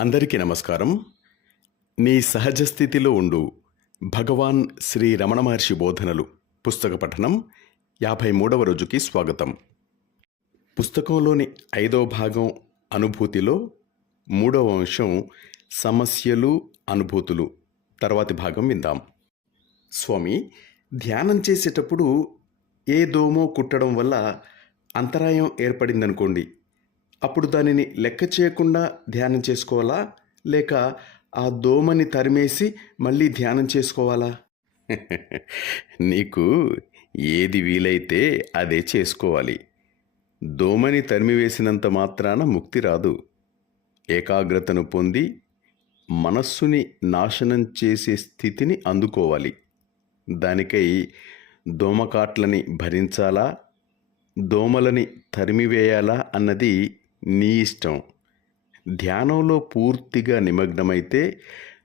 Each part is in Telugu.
అందరికీ నమస్కారం. నీ సహజ స్థితిలో ఉండు భగవాన్ శ్రీ రమణ మహర్షి బోధనలు పుస్తక పఠనం యాభై మూడవ రోజుకి స్వాగతం. పుస్తకంలోని ఐదవ భాగం అనుభూతిలో మూడవ అంశం సమస్యలు అనుభూతులు. తర్వాతి భాగం విందాం. స్వామి ధ్యానం చేసేటప్పుడు ఏ దోమో కుట్టడం వల్ల అంతరాయం ఏర్పడిందనుకోండి అప్పుడు దానిని లెక్క చేయకుండా ధ్యానం చేసుకోవాలా? లేక ఆ దోమని తరిమేసి మళ్ళీ ధ్యానం చేసుకోవాలా? నీకు ఏది వీలైతే అదే చేసుకోవాలి. దోమని తరిమివేసినంత మాత్రాన ముక్తి రాదు. ఏకాగ్రతను పొంది మనస్సుని నాశనం చేసే స్థితిని అందుకోవాలి. దానికై దోమకాట్లని భరించాలా? దోమలని తరిమివేయాలా? అన్నది నీ ఇష్టం. ధ్యానంలో పూర్తిగా నిమగ్నమైతే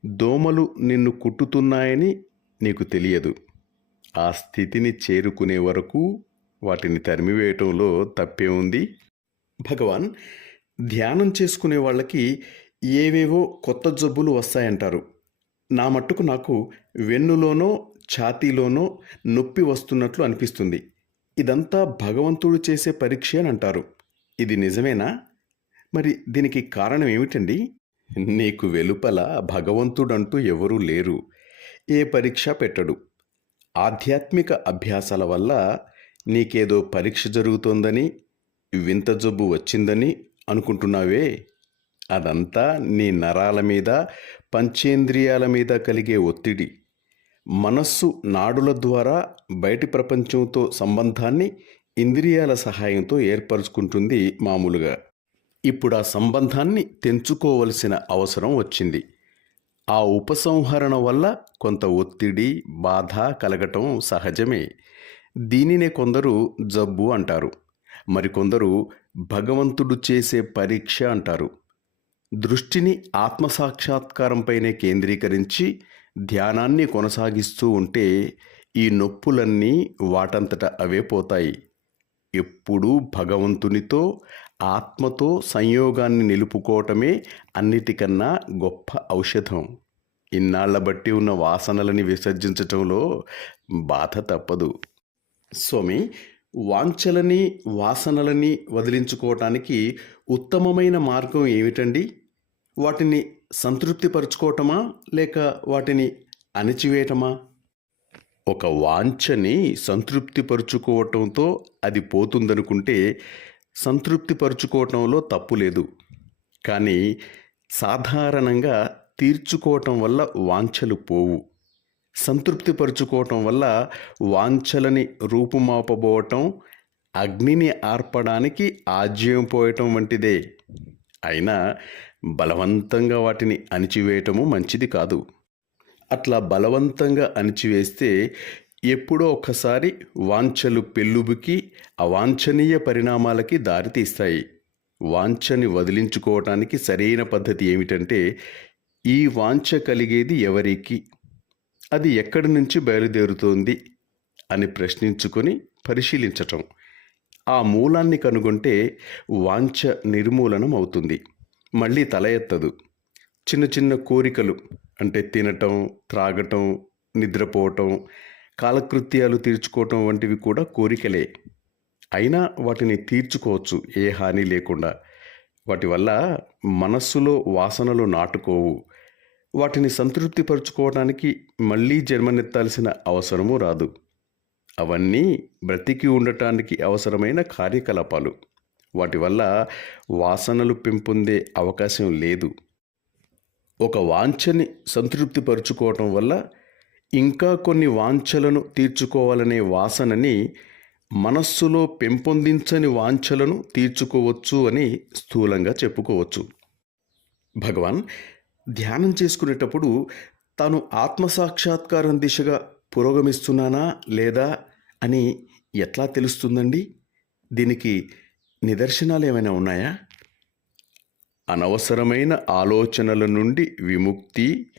దోమలు నిన్ను కుట్టుతున్నాయని నీకు తెలియదు. ఆ స్థితిని చేరుకునే వరకు వాటిని తరిమివేయటంలో తప్పే ఉంది. భగవాన్ ధ్యానం చేసుకునే వాళ్ళకి ఏవేవో కొత్త జబ్బులు వస్తాయంటారు. నా మట్టుకు నాకు వెన్నులోనో ఛాతీలోనో నొప్పి వస్తున్నట్లు అనిపిస్తుంది. ఇదంతా భగవంతుడు చేసే పరీక్ష అని అంటారు. ఇది నిజమేనా? మరి దీనికి కారణం ఏమిటండి నీకు వెలుపల భగవంతుడంటూ ఎవరూ లేరు. ఏ పరీక్ష పెట్టడు. ఆధ్యాత్మిక అభ్యాసాల వల్ల నీకేదో పరీక్ష జరుగుతోందని వింత జబ్బు వచ్చిందని అనుకుంటున్నావే? అదంతా నీ నరాల మీద పంచేంద్రియాల మీద కలిగే ఒత్తిడి. మనస్సు నాడుల ద్వారా బయటి ప్రపంచంతో సంబంధాన్ని ఇంద్రియాల సహాయంతో ఏర్పరచుకుంటుంది మామూలుగా. ఇప్పుడు ఆ సంబంధాన్ని తెంచుకోవలసిన అవసరం వచ్చింది. ఆ ఉపసంహరణ వల్ల కొంత ఒత్తిడి బాధ కలగటం సహజమే. దీనినే కొందరు జబ్బు అంటారు. మరికొందరు భగవంతుడు చేసే పరీక్ష అంటారు. దృష్టిని ఆత్మసాక్షాత్కారంపైనే కేంద్రీకరించి ధ్యానాన్ని కొనసాగిస్తూ ఉంటే ఈ నొప్పులన్నీ వాటంతట అవే పోతాయి. ఎప్పుడూ భగవంతునితో ఆత్మతో సంయోగాన్ని నిలుపుకోవటమే అన్నిటికన్నా గొప్ప ఔషధం. ఇన్నాళ్ళ బట్టి ఉన్న వాసనలని విసర్జించటంలో బాధ తప్పదు. స్వామి వాంఛలని వాసనలని వదిలించుకోవటానికి ఉత్తమమైన మార్గం ఏమిటండి? వాటిని సంతృప్తిపరచుకోవటమా లేక వాటిని అణిచివేయటమా? ఒక వాంఛని సంతృప్తిపరుచుకోవటంతో అది పోతుందనుకుంటే సంతృప్తిపరుచుకోవటంలో తప్పు లేదు. కానీ సాధారణంగా తీర్చుకోవటం వల్ల వాంఛలు పోవు. సంతృప్తిపరుచుకోవటం వల్ల వాంఛలని రూపుమాపబోవటం అగ్నిని ఆర్పడానికి ఆజ్యం పోయటం వంటిదే. అయినా బలవంతంగా వాటిని అణిచివేయటము మంచిది కాదు. అట్లా బలవంతంగా అణిచివేస్తే ఎప్పుడో ఒక్కసారి వాంఛలు పెళ్ళుబుకి అవాంఛనీయ పరిణామాలకి దారితీస్తాయి వాంఛని వదిలించుకోవటానికి సరైన పద్ధతి ఏమిటంటే ఈ వాంఛ కలిగేది ఎవరికి? అది ఎక్కడి నుంచి బయలుదేరుతోంది? అని ప్రశ్నించుకొని పరిశీలించటం. ఆ మూలాన్ని కనుగొంటే వాంఛ నిర్మూలనం అవుతుంది మళ్ళీ తల ఎత్తదు. చిన్న చిన్న కోరికలు. అంటే తినటం త్రాగటం నిద్రపోవటం కాలకృత్యాలు తీర్చుకోవటం వంటివి కూడా కోరికలే. అయినా వాటిని తీర్చుకోవచ్చు ఏ హాని లేకుండా. వాటి వల్ల మనస్సులో వాసనలు నాటుకోవు. వాటిని సంతృప్తిపరుచుకోవడానికి మళ్ళీ జన్మనెత్తాల్సిన అవసరము రాదు. అవన్నీ బ్రతికి ఉండటానికి అవసరమైన కార్యకలాపాలు. వాటి వల్ల వాసనలు పెంపొందే అవకాశం లేదు. ఒక వాంఛని సంతృప్తిపరుచుకోవటం వల్ల ఇంకా కొన్ని వాంఛలను తీర్చుకోవాలనే వాసనని మనస్సులో పెంపొందించని వాంఛలను తీర్చుకోవచ్చు అని స్థూలంగా చెప్పుకోవచ్చు. భగవాన్ ధ్యానం చేసుకునేటప్పుడు తాను ఆత్మసాక్షాత్కారం దిశగా పురోగమిస్తున్నానా లేదా అని ఎట్లా తెలుస్తుందండి? దీనికి నిదర్శనాలు ఏమైనా ఉన్నాయా? అనవసరమైన ఆలోచనల నుండి విముక్తి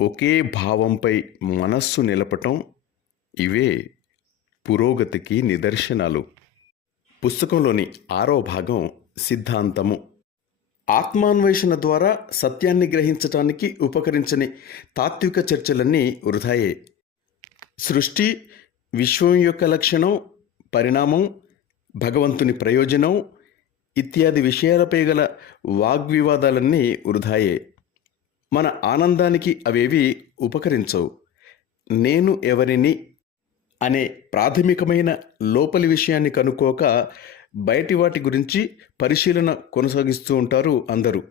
ఒకే భావంపై మనస్సు నిలపటం ఇవే పురోగతికి నిదర్శనాలు. పుస్తకంలోని ఆరో భాగం సిద్ధాంతము. ఆత్మాన్వేషణ ద్వారా సత్యాన్ని గ్రహించటానికి ఉపకరించని తాత్విక చర్చలన్నీ వృధాయే. సృష్టి విశ్వం యొక్క లక్షణం పరిణామం భగవంతుని ప్రయోజనం ఇత్యాది విషయాలపై గల వాగ్వివాదాలన్నీ వృధాయే. మన ఆనందానికి అవేవి ఉపకరించవు. నేను ఎవరిని అనే ప్రాథమికమైన లోపలి విషయాన్ని కనుక్కోక బయటి వాటి గురించి పరిశీలన కొనసాగిస్తూ ఉంటారు అందరూ.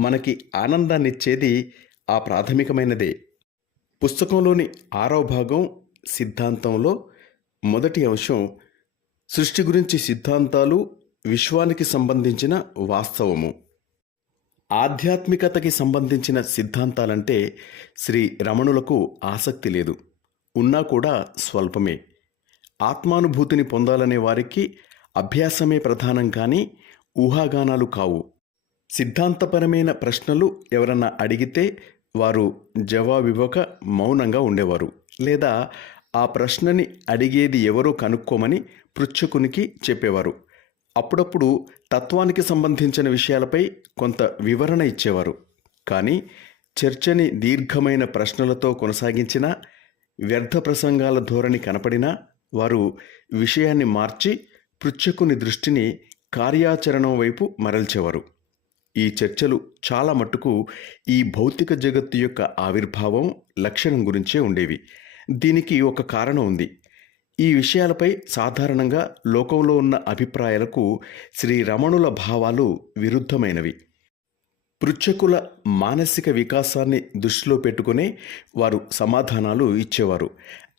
మనకి ఆనందాన్నిచ్చేది ఆ ప్రాథమికమైనదే. పుస్తకంలోని ఆరవ భాగం సిద్ధాంతంలో మొదటి అంశం సృష్టి గురించి సిద్ధాంతాలు విశ్వానికి సంబంధించిన వాస్తవము. ఆధ్యాత్మికతకి సంబంధించిన సిద్ధాంతాలంటే శ్రీ రమణులకు ఆసక్తి లేదు. ఉన్నా కూడా స్వల్పమే. ఆత్మానుభూతిని పొందాలనే వారికి అభ్యాసమే ప్రధానం కానీ ఊహాగానాలు కావు. సిద్ధాంతపరమైన ప్రశ్నలు ఎవరన్నా అడిగితే వారు జవాబివ్వక మౌనంగా ఉండేవారు. లేదా ఆ ప్రశ్నని అడిగేది ఎవరో కనుక్కోమని పృచ్ఛకునికి చెప్పేవారు. అప్పుడప్పుడు తత్వానికి సంబంధించిన విషయాలపై కొంత వివరణ ఇచ్చేవారు. కానీ చర్చని దీర్ఘమైన ప్రశ్నలతో కొనసాగించిన వ్యర్థ ప్రసంగాల ధోరణి కనపడినా వారు విషయాన్ని మార్చి పృచ్ఛకుని దృష్టిని కార్యాచరణం వైపు మరల్చేవారు. ఈ చర్చలు చాలా మట్టుకు ఈ భౌతిక జగత్తు యొక్క ఆవిర్భావం లక్షణం గురించే ఉండేవి. దీనికి ఒక కారణం ఉంది. ఈ విషయాలపై సాధారణంగా లోకంలో ఉన్న అభిప్రాయాలకు శ్రీ రమణుల భావాలు విరుద్ధమైనవి. పృచ్ఛకుల మానసిక వికాసాన్ని దృష్టిలో పెట్టుకునే వారు సమాధానాలు ఇచ్చేవారు.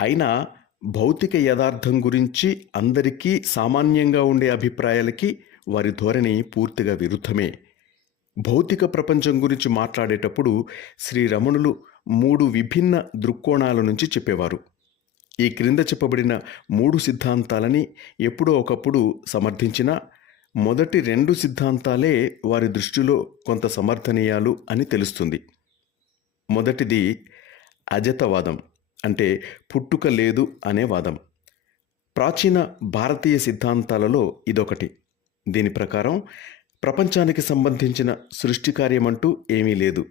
అయినా భౌతిక యథార్థం గురించి అందరికీ సామాన్యంగా ఉండే అభిప్రాయాలకి వారి ధోరణి పూర్తిగా విరుద్ధమే. భౌతిక ప్రపంచం గురించి మాట్లాడేటప్పుడు శ్రీ రమణులు మూడు విభిన్న దృక్కోణాల నుంచి చెప్పేవారు. ఈ క్రింద చెప్పబడిన మూడు సిద్ధాంతాలని ఎప్పుడో ఒకప్పుడు సమర్థించిన మొదటి రెండు సిద్ధాంతాలే వారి దృష్టిలో కొంత సమర్థనీయాలు అని తెలుస్తుంది. మొదటిది అజతవాదం అంటే పుట్టుక లేదు అనే వాదం. ప్రాచీన భారతీయ సిద్ధాంతాలలో ఇదొకటి. దీని ప్రకారం ప్రపంచానికి సంబంధించిన సృష్టి కార్యమంటూ ఏమీ లేదు.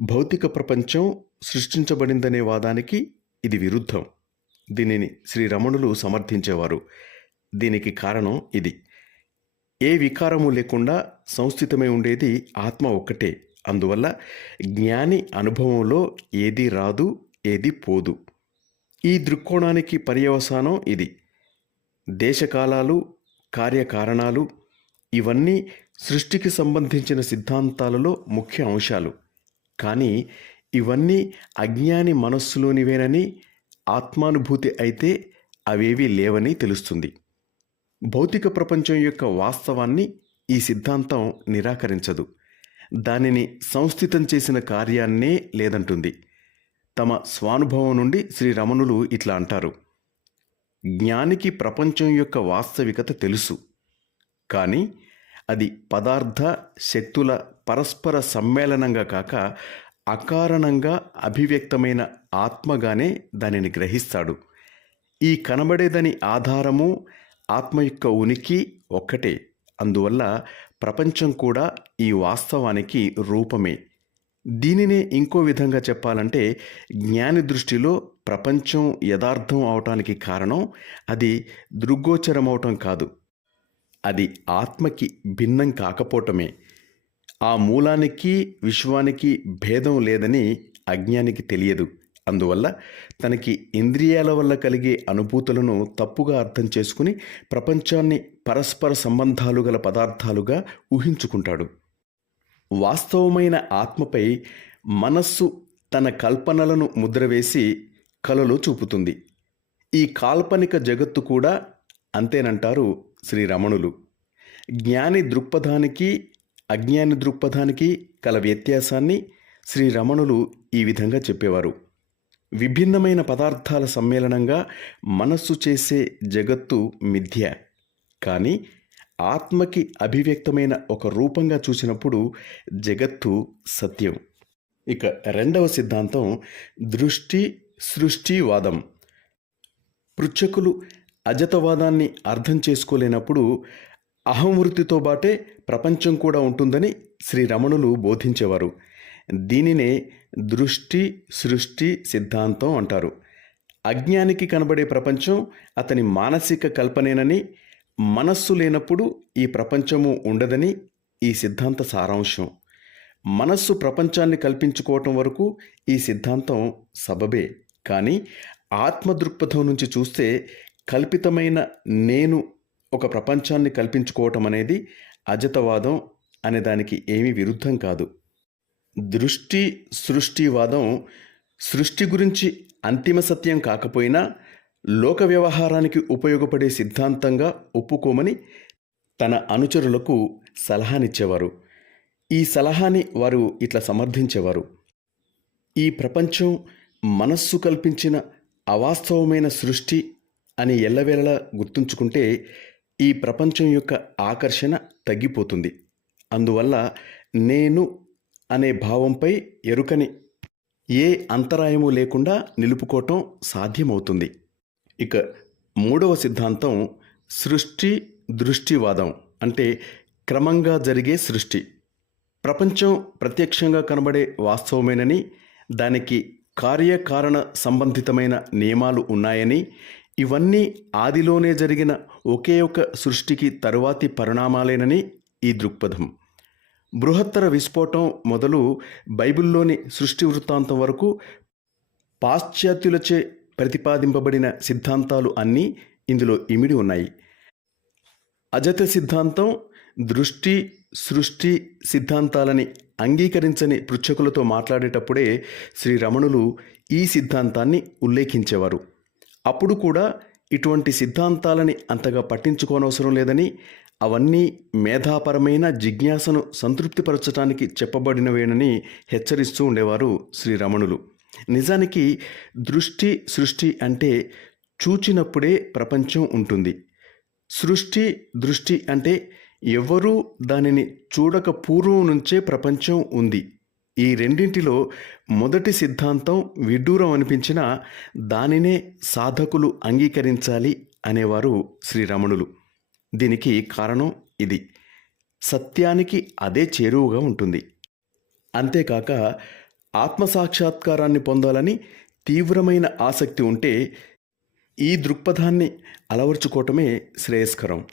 భౌతిక ప్రపంచం సృష్టించబడిందనే వాదానికి ఇది విరుద్ధం. దీనిని శ్రీరమణులు సమర్థించేవారు. దీనికి కారణం ఇది. ఏ వికారము లేకుండా సంస్థితమై ఉండేది ఆత్మ ఒక్కటే. అందువల్ల జ్ఞాని అనుభవంలో ఏది రాదు ఏది పోదు. ఈ దృక్కోణానికి పర్యవసానం ఇది. దేశకాలాలు కార్యకారణాలు ఇవన్నీ సృష్టికి సంబంధించిన సిద్ధాంతాలలో ముఖ్య అంశాలు. కానీ ఇవన్నీ అజ్ఞాని మనస్సులోనివేనని ఆత్మానుభూతి అయితే అవేవీ లేవని తెలుస్తుంది. భౌతిక ప్రపంచం యొక్క వాస్తవాన్ని ఈ సిద్ధాంతం నిరాకరించదు. దానిని సంస్థితం చేసిన కార్యాన్నే లేదంటుంది. తమ స్వానుభవం నుండి శ్రీ రమణులు ఇట్లా అంటారు. జ్ఞానికి ప్రపంచం యొక్క వాస్తవికత తెలుసు. కానీ అది పదార్థ శక్తుల పరస్పర సమ్మేళనంగా కాక అకారణంగా అభివ్యక్తమైన ఆత్మగానే దానిని గ్రహిస్తాడు. ఈ కనబడేదని ఆధారము ఆత్మ యొక్క ఉనికి ఒక్కటే. అందువల్ల ప్రపంచం కూడా ఈ వాస్తవానికి రూపమే. దీనినే ఇంకో విధంగా చెప్పాలంటే జ్ఞాని దృష్టిలో ప్రపంచం యథార్థం అవటానికి కారణం అది దృగ్గోచరం అవటం కాదు. అది ఆత్మకి భిన్నం కాకపోవటమే. ఆ మూలానికి విశ్వానికి భేదం లేదని అజ్ఞానికి తెలియదు. అందువల్ల తనకి ఇంద్రియాల వల్ల కలిగే అనుభూతులను తప్పుగా అర్థం చేసుకుని ప్రపంచాన్ని పరస్పర సంబంధాలు గల పదార్థాలుగా ఊహించుకుంటాడు. వాస్తవమైన ఆత్మపై మనస్సు తన కల్పనలను ముద్రవేసి కలలో చూపుతుంది. ఈ కాల్పనిక జగత్తు కూడా అంతేనంటారు శ్రీరమణులు జ్ఞాని దృక్పథానికి అజ్ఞాని దృక్పథానికి కల వ్యత్యాసాన్ని శ్రీ రమణులు ఈ విధంగా చెప్పేవారు. విభిన్నమైన పదార్థాల సమ్మేళనంగా మనస్సు చేసే జగత్తు మిథ్య. కానీ ఆత్మకి అభివ్యక్తమైన ఒక రూపంగా చూసినప్పుడు జగత్తు సత్యం. ఇక రెండవ సిద్ధాంతం దృష్టి సృష్టివాదం పృచ్ఛకులు అజతవాదాన్ని అర్థం చేసుకోలేనప్పుడు అహంవృత్తితో బాటే ప్రపంచం కూడా ఉంటుందని శ్రీ రమణులు బోధించేవారు. దీనినే దృష్టి సృష్టి సిద్ధాంతం అంటారు. అజ్ఞానికి కనబడే ప్రపంచం అతని మానసిక కల్పనేనని మనస్సు లేనప్పుడు ఈ ప్రపంచము ఉండదని ఈ సిద్ధాంత సారాంశం. మనస్సు ప్రపంచాన్ని కల్పించుకోవటం వరకు ఈ సిద్ధాంతం సబబే. కానీ ఆత్మ దృక్పథం నుంచి చూస్తే కల్పితమైన నేను ఒక ప్రపంచాన్ని కల్పించుకోవటం అనేది అజతవాదం అనే దానికి ఏమీ విరుద్ధం కాదు. దృష్టి సృష్టివాదం సృష్టి గురించి అంతిమ సత్యం కాకపోయినా లోక వ్యవహారానికి ఉపయోగపడే సిద్ధాంతంగా ఒప్పుకోమని తన అనుచరులకు సలహానిచ్చేవారు. ఈ సలహాని వారు ఇట్లా సమర్థించేవారు. ఈ ప్రపంచం మనస్సు కల్పించిన అవాస్తవమైన సృష్టి అని ఎల్లవేళలా గుర్తుంచుకుంటే ఈ ప్రపంచం యొక్క ఆకర్షణ తగ్గిపోతుంది. అందువల్ల నేను అనే భావంపై ఎరుకని ఏ అంతరాయము లేకుండా నిలుపుకోవటం సాధ్యమవుతుంది. ఇక మూడవ సిద్ధాంతం సృష్టి దృష్టివాదం అంటే క్రమంగా జరిగే సృష్టి. ప్రపంచం ప్రత్యక్షంగా కనబడే వాస్తవమేనని దానికి కార్యకారణ సంబంధితమైన నియమాలు ఉన్నాయని ఇవన్నీ ఆదిలోనే జరిగిన ఒకే ఒక సృష్టికి తరువాతి పరిణామాలేనని ఈ దృక్పథం. బృహత్తర విస్ఫోటం మొదలు బైబిల్లోని సృష్టి వృత్తాంతం వరకు పాశ్చాత్యులచే ప్రతిపాదింపబడిన సిద్ధాంతాలు అన్నీ ఇందులో ఇమిడి ఉన్నాయి. అజత సిద్ధాంతం దృష్టి సృష్టి సిద్ధాంతాలని అంగీకరించని పృచ్ఛకులతో మాట్లాడేటప్పుడే శ్రీ రమణులు ఈ సిద్ధాంతాన్ని ఉల్లేఖించేవారు. అప్పుడు కూడా ఇటువంటి సిద్ధాంతాలని అంతగా పట్టించుకోనవసరం లేదని అవన్నీ మేధాపరమైన జిజ్ఞాసను సంతృప్తిపరచడానికి చెప్పబడినవేనని హెచ్చరిస్తూ ఉండేవారు శ్రీ రమణులు నిజానికి దృష్టి సృష్టి అంటే చూచినప్పుడే ప్రపంచం ఉంటుంది. సృష్టి దృష్టి అంటే ఎవరూ దానిని చూడక పూర్వం నుంచే ప్రపంచం ఉంది. ఈ రెండింటిలో మొదటి సిద్ధాంతం విడ్డూరం అనిపించినా దానినే సాధకులు అంగీకరించాలి అనేవారు శ్రీరమణులు దీనికి కారణం ఇది. సత్యానికి అదే చేరువుగా ఉంటుంది. అంతేకాక ఆత్మసాక్షాత్కారాన్ని పొందాలని తీవ్రమైన ఆసక్తి ఉంటే ఈ దృక్పథాన్ని అలవర్చుకోవటమే శ్రేయస్కరం.